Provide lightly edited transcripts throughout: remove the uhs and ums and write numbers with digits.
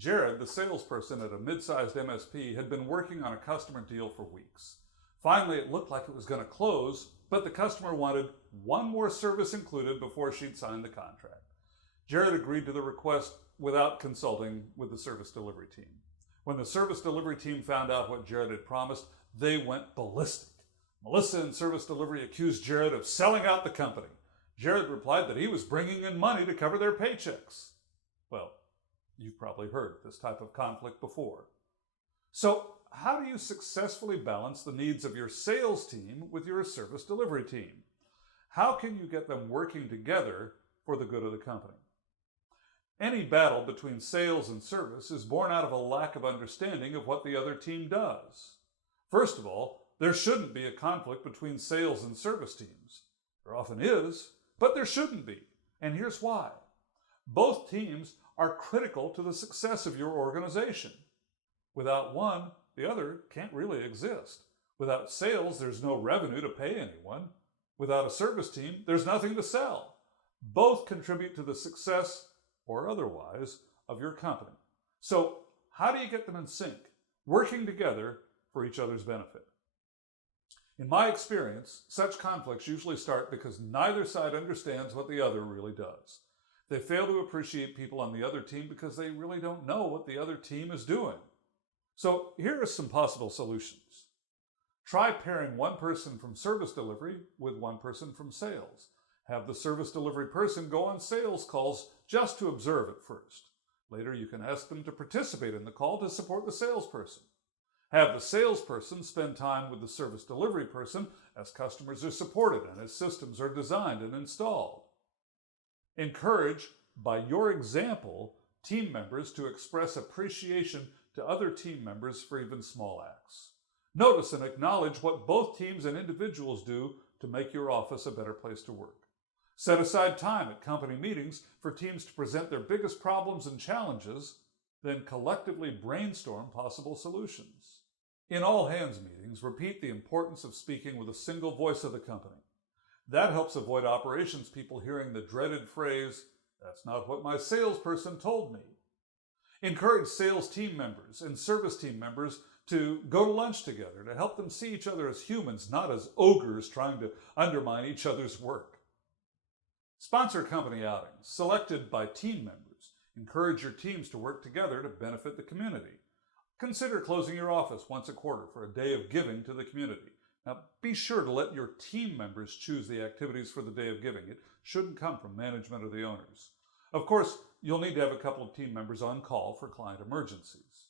Jared, the salesperson at a mid-sized MSP, had been working on a customer deal for weeks. Finally, it looked like it was going to close, but the customer wanted one more service included before she'd sign the contract. Jared agreed to the request without consulting with the service delivery team. When the service delivery team found out what Jared had promised, they went ballistic. Melissa in service delivery accused Jared of selling out the company. Jared replied that he was bringing in money to cover their paychecks. Well, you've probably heard this type of conflict before. So, how do you successfully balance the needs of your sales team with your service delivery team? How can you get them working together for the good of the company? Any battle between sales and service is born out of a lack of understanding of what the other team does. First of all, there shouldn't be a conflict between sales and service teams. There often is, but there shouldn't be. And here's why. Both teams are critical to the success of your organization. Without one, the other can't really exist. Without sales, there's no revenue to pay anyone. Without a service team, there's nothing to sell. Both contribute to the success, or otherwise, of your company. So, how do you get them in sync, working together for each other's benefit? In my experience, such conflicts usually start because neither side understands what the other really does. They fail to appreciate people on the other team because they really don't know what the other team is doing. So here are some possible solutions. Try pairing one person from service delivery with one person from sales. Have the service delivery person go on sales calls just to observe at first. Later, you can ask them to participate in the call to support the salesperson. Have the salesperson spend time with the service delivery person as customers are supported and as systems are designed and installed. Encourage, by your example, team members to express appreciation to other team members for even small acts. Notice and acknowledge what both teams and individuals do to make your office a better place to work. Set aside time at company meetings for teams to present their biggest problems and challenges, then collectively brainstorm possible solutions. In all hands meetings, repeat the importance of speaking with a single voice of the company. That helps avoid operations people hearing the dreaded phrase, "That's not what my salesperson told me." Encourage sales team members and service team members to go to lunch together to help them see each other as humans, not as ogres trying to undermine each other's work. Sponsor company outings selected by team members. Encourage your teams to work together to benefit the community. Consider closing your office once a quarter for a day of giving to the community. Now, be sure to let your team members choose the activities for the day of giving. It shouldn't come from management or the owners. Of course, you'll need to have a couple of team members on call for client emergencies.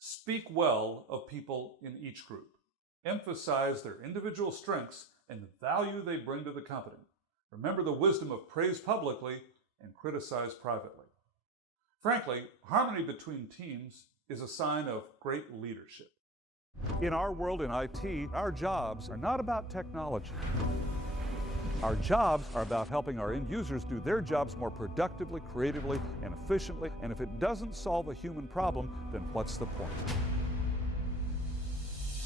Speak well of people in each group. Emphasize their individual strengths and the value they bring to the company. Remember the wisdom of praise publicly and criticize privately. Frankly, harmony between teams is a sign of great leadership. In our world in IT, our jobs are not about technology. Our jobs are about helping our end users do their jobs more productively, creatively, and efficiently. And if it doesn't solve a human problem, then what's the point?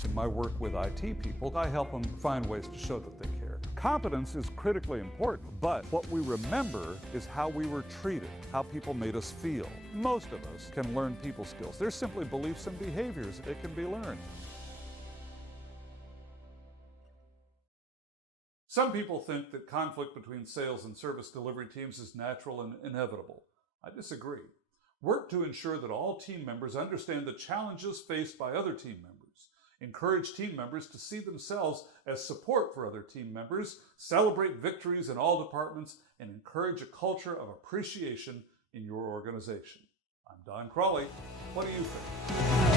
In my work with IT people, I help them find ways to show that they care. Competence is critically important, but what we remember is how we were treated, how people made us feel. Most of us can learn people skills. They're simply beliefs and behaviors that can be learned. Some people think that conflict between sales and service delivery teams is natural and inevitable. I disagree. Work to ensure that all team members understand the challenges faced by other team members. Encourage team members to see themselves as support for other team members, celebrate victories in all departments, and encourage a culture of appreciation in your organization. I'm Don Crawley. What do you think?